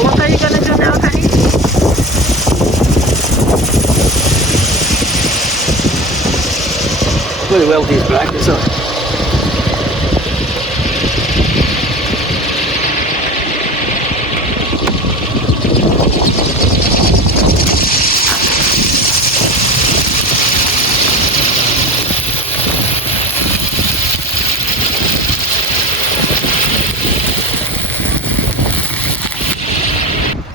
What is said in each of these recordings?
So what are you gonna do now, honey? Well, the weld these brackets on.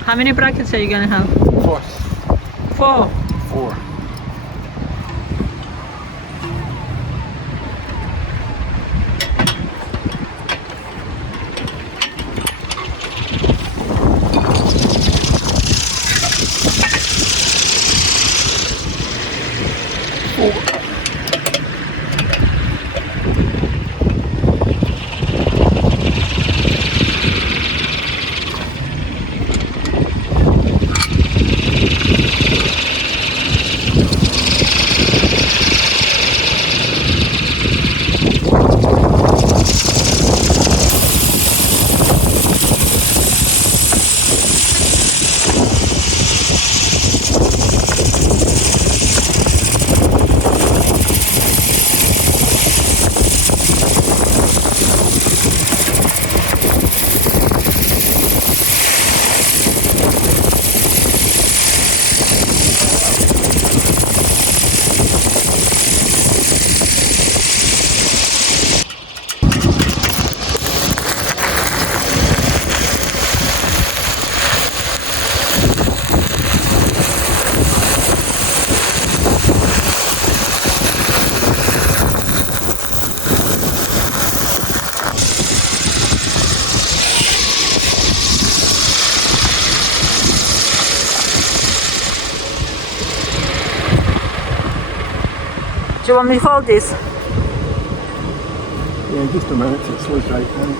How many brackets are you gonna have? 4. 4. 4. Do you want me to hold this? Yeah, just a minute, it's loose right now.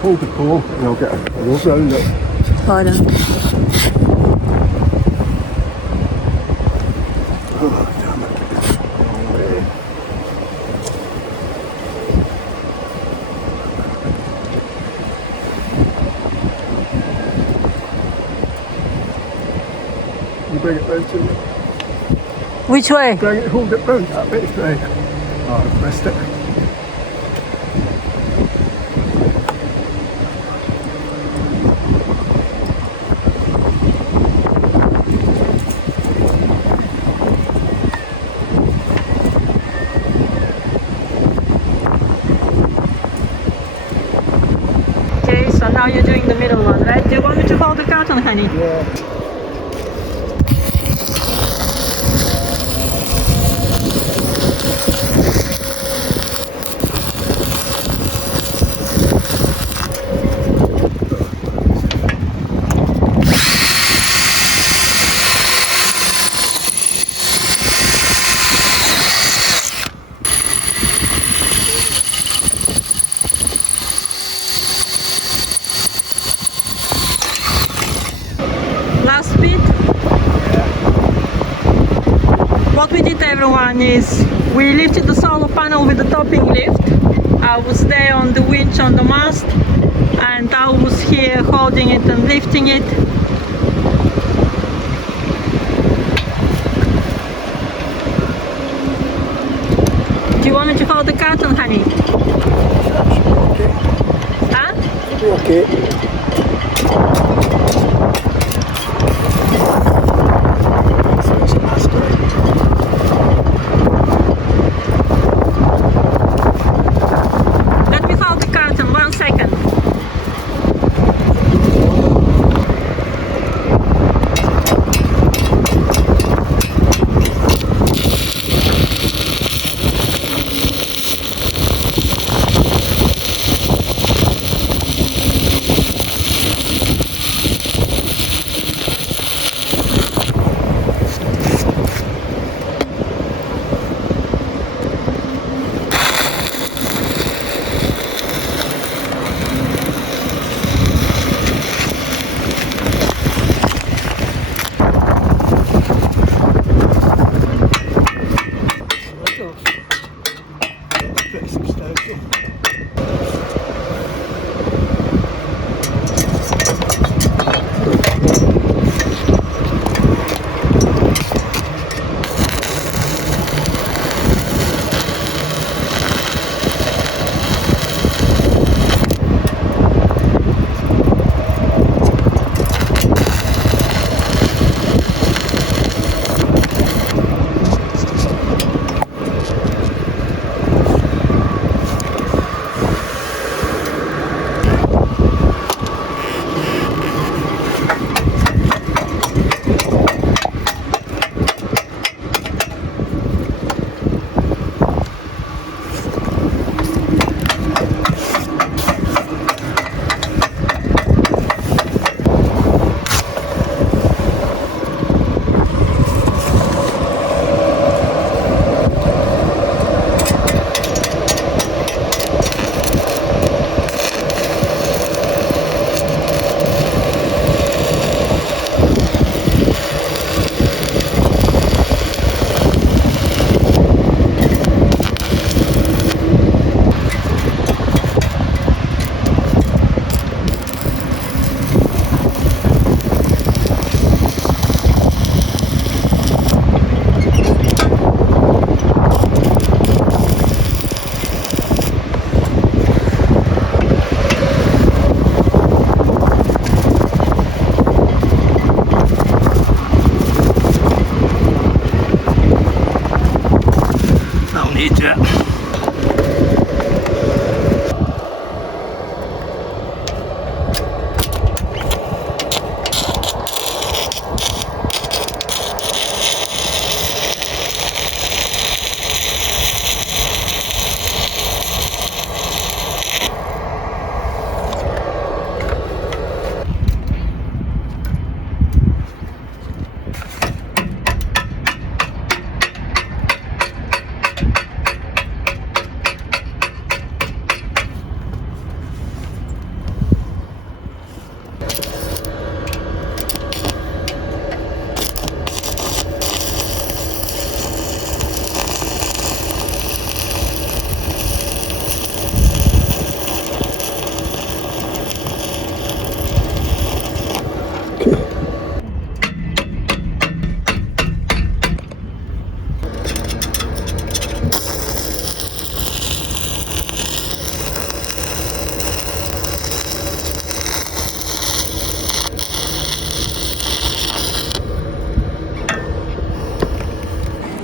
Hold the pole and I'll get a rope round it. Hold on. Oh, damn it. You bring it round to me. Which way? Bring it, hold it round that way, right. Oh, I've missed it. Okay, so now you're doing the middle one, right? Do you want me to hold the carton, honey? Yeah. Last bit. What we did, everyone, is we lifted the solar panel with the topping lift. I was there on the winch on the mast, and I was here holding it and lifting it. Do you want me to hold the carton, honey? Okay. Huh? Okay. Let me hold the carton 1 second.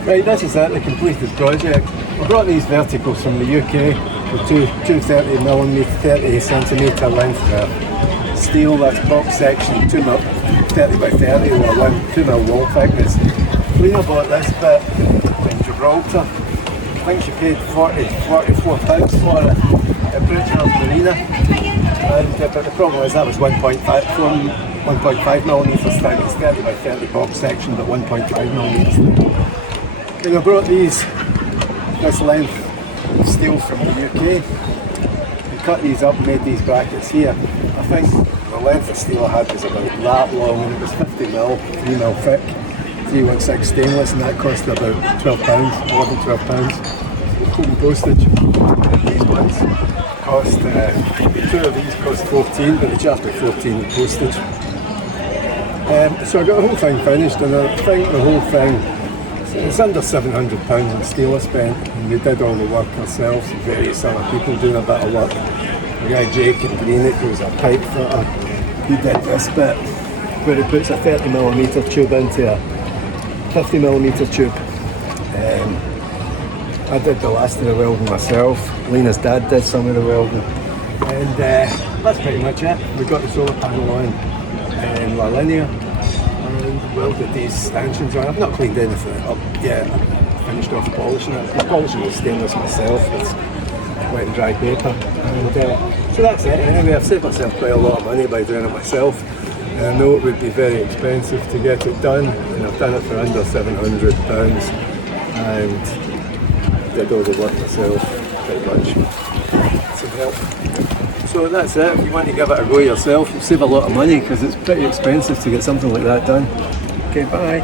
Right, this is it, the completed project. I brought these verticals from the UK with two 30mm, 30cm length steel. That's box section, 30 by 30 with a 2mm wall thickness. Leena bought this bit in Gibraltar. I think she paid £44 for it at Bridgenorth Marina. But the problem is that was 1.5mm thick. It's 30 by 30 box section, but 1.5mm thick. Then I brought this length of steel from the UK. We cut these up and made these brackets here. I think the length of steel I had was about that long, and it was 50mm, 3mm thick, 316 stainless, and that cost about £12, £11–12. Including postage. These ones cost, two of these cost 14, but they charged me 14 with postage. So I got the whole thing finished, and I think the whole thing, it's under £700 in steel I spent, and we did all the work ourselves, various other people doing a bit of work. The guy Jake in Greenock, who was a pipe fitter, he did this bit where he puts a 30mm tube into a 50mm tube. I did the last of the welding myself. Leena's dad did some of the welding, and that's pretty much it. We got the solar panel on Leena, and welded these stanchions on. I've not cleaned anything up yet. I finished off polishing it. I'm polishing the stainless myself with wet and dry paper, and so that's it. Anyway, I've saved myself quite a lot of money by doing it myself. And I know it would be very expensive to get it done, and I've done it for under £700, and did all the work myself, pretty much. Some help. So that's it. If you want to give it a go yourself, you'll save a lot of money because it's pretty expensive to get something like that done. Okay, bye.